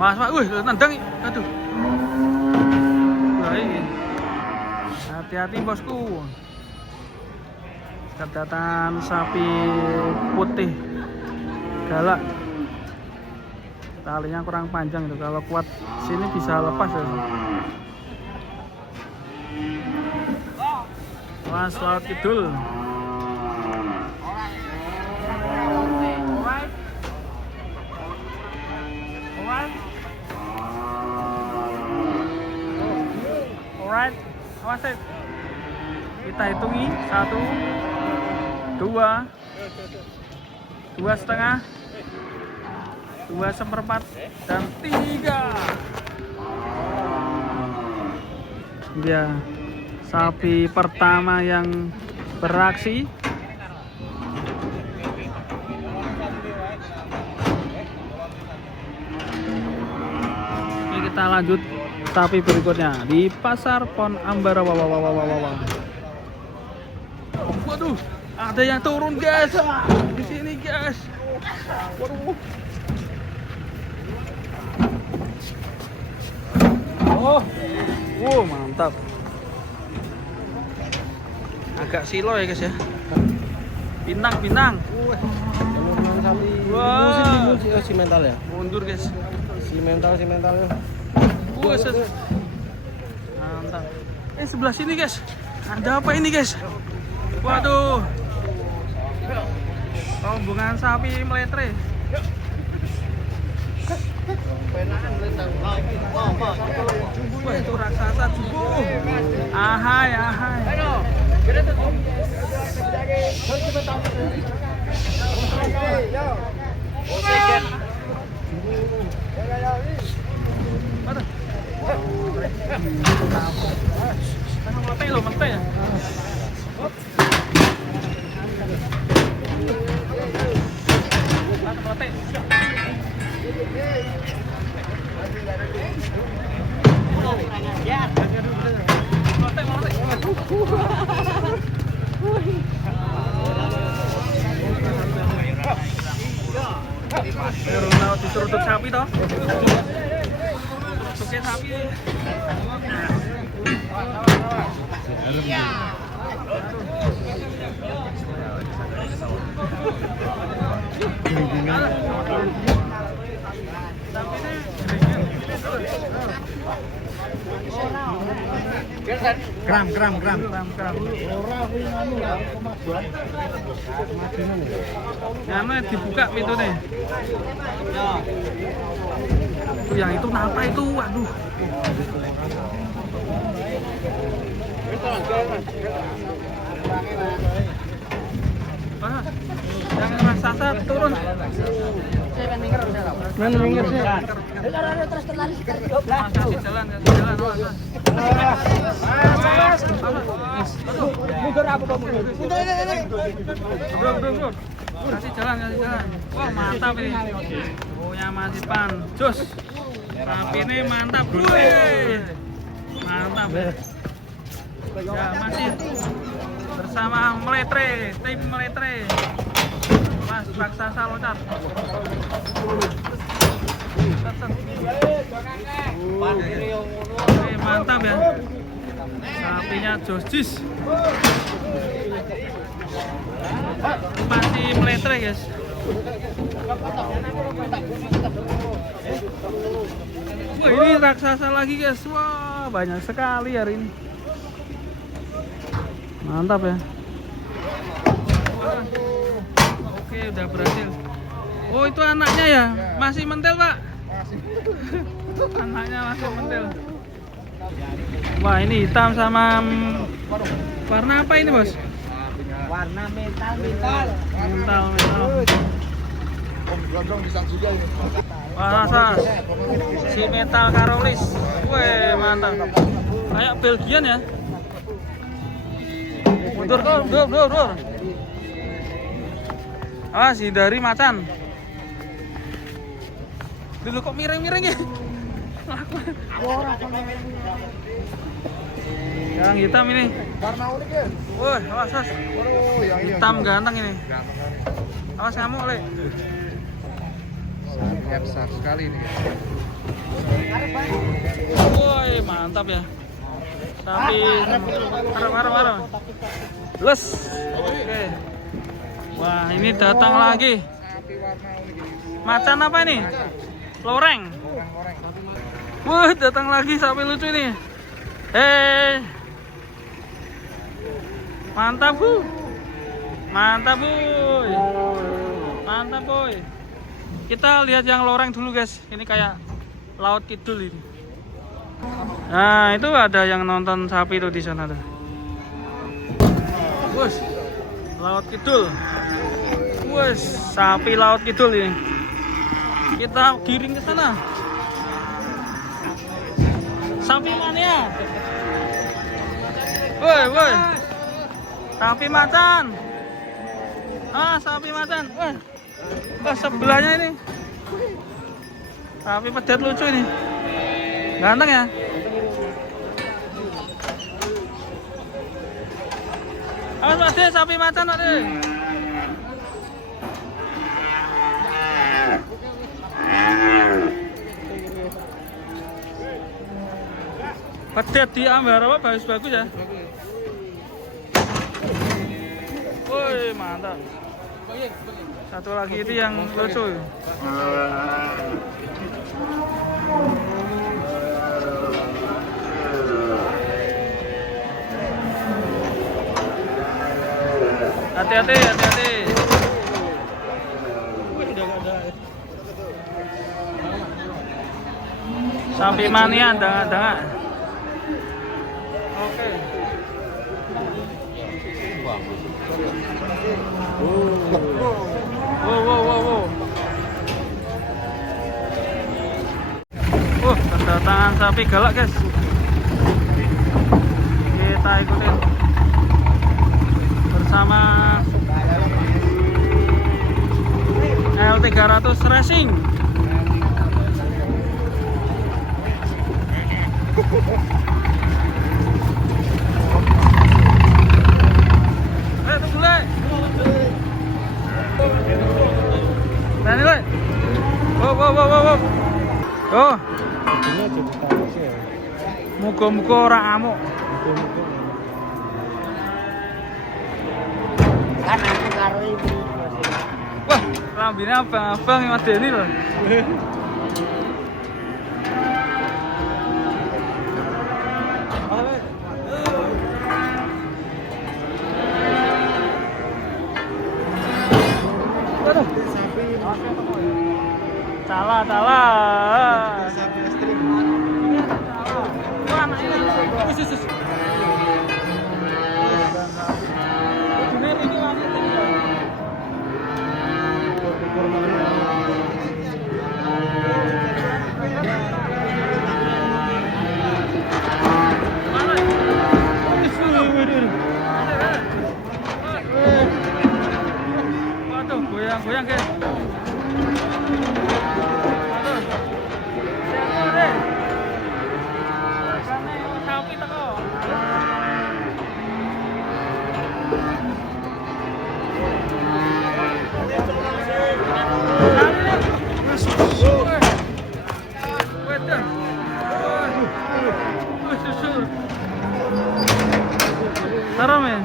Mas, wih, nendang. Aduh. Baik. Hati-hati bosku. Kedatangan sapi putih galak. Talinya kurang panjang itu. Kalau kuat sini bisa lepas ya. Mas Laut Kidul. Alright, awas ya. Kita hitungi 1, 2, 2,5, 2/4, dan 3. Dia sapi pertama yang beraksi. Ini kita lanjut sapi berikutnya di Pasar Pon Ambarawa. Waduh, ada yang turun guys, di sini guys. Waduh. Oh, wow, mantap. Agak silo ya guys ya. Pinang. Wah, si mental ya. mundur guys. Si mental ya. Mantap. Sebelah sini guys. Ada apa ini guys? Waduh. Rombongan sapi meletre. Wah, itu raksasa juga. Ahai. Menteh ya. Diturutuk sapi toh. Turutuknya sapi. Gram. Namanya dibuka pintunya. Yang itu kenapa itu? Waduh. Yang raksasa turun. Mana minggir sih? Terus terlari. Jalan. Mundur apa kamu? Mundur. Kasih jalan. Wah, mantap ini. Punya Mas Ipan. Jos. Sapi ini mantap. Wih. Mantap. Ya, masih bersama tim meletre. Mas raksasa loncat. Mantap ya. Sapinya Josjis. Masih meletre guys. Wah, ini raksasa lagi guys. Wah, banyak sekali hari ini. Mantap ya. Oke, udah berhasil. Oh, itu anaknya ya? Masih mentel, Pak? Anaknya masih mentel. Wah, ini hitam sama warna apa ini, Bos? Warna mental. Mental. Om bisa juga ini. Wah, si metal Karolis. Wih, mantap. Kayak Belgian ya. Mundur. Si dari macan. Dulu kok miring-miring ya? Yang hitam ini. Warna unik ya? Wah, awas. Hitam ganteng ini. Awas ngamuk, Le. besar sekali ini. Woi, mantap ya. Sapi arep. Les. Oke. Wah, ini datang lagi. Sapi warna unik ini. Macan apa ini? Loreng. Orang-orang. Wah, datang lagi sapi lucu ini. Mantap, Bu. Mantap, boy. Mantap, boy. Kita lihat yang loreng dulu, guys. Ini kayak laut kidul ini. Nah, itu ada yang nonton sapi tuh di sana tuh. Wus, laut kidul. Wus, sapi laut kidul ini. Kita giring ke sana. Sapi mania. Woi. Sapi macan. Sapi macan. Wah, sebelahnya ini. Sapi pedet lucu ini. Ganteng ya. Awas Pak De, sapi macan Pak De. Pedet di Ambar apa bagus ya. Woi, mantap. Satu lagi itu yang lucu. Hati-hati. Sapi mania, danga. Oke. Wow. Kedatangan sapi galak, guys. Kita ikutin bersama L300 Racing. Tunggu le. Nani le. Wow. Oh. Muga-muga ora amuk. Kan aku karo ibu. Wah, lambine abang-abang yang medeni lho. Salah. Sapi ekstrim. Wah, anak ini. Sus. Ini wanita ini. Waduh, goyang guys. Sapi teko. Serem ya?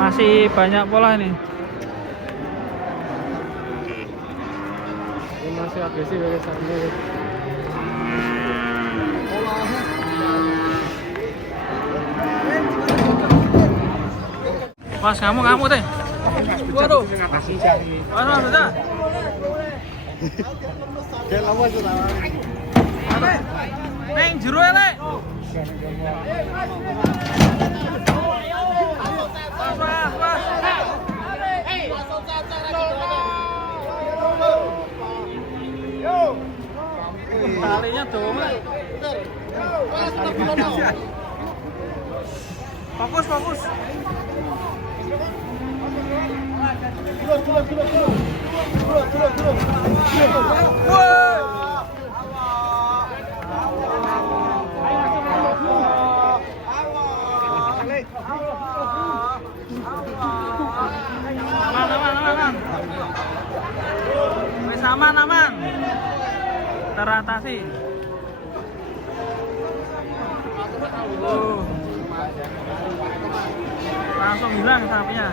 Masih banyak pola ini. Ini masih agresif ya sana. Mas, kamu teh. Waduh. Waduh, sudah. Kayak lama sudah. Neng jero ya, Nek. Talinya dong. Fokus, fokus. Aman. Wes aman. Teratasi. Langsung hilang sapinya.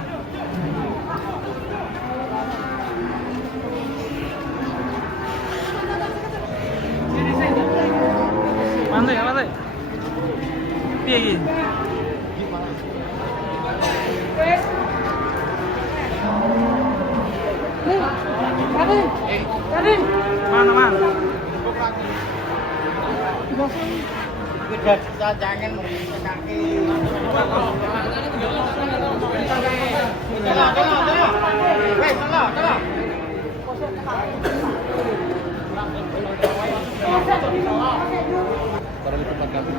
Mantap. Piye iki? Man. Udah jangan kaki. Taruh di tempat kaki.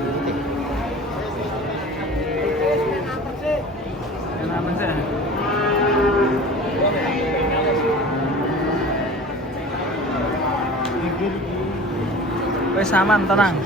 Kenapa sih? Wes aman, tenang.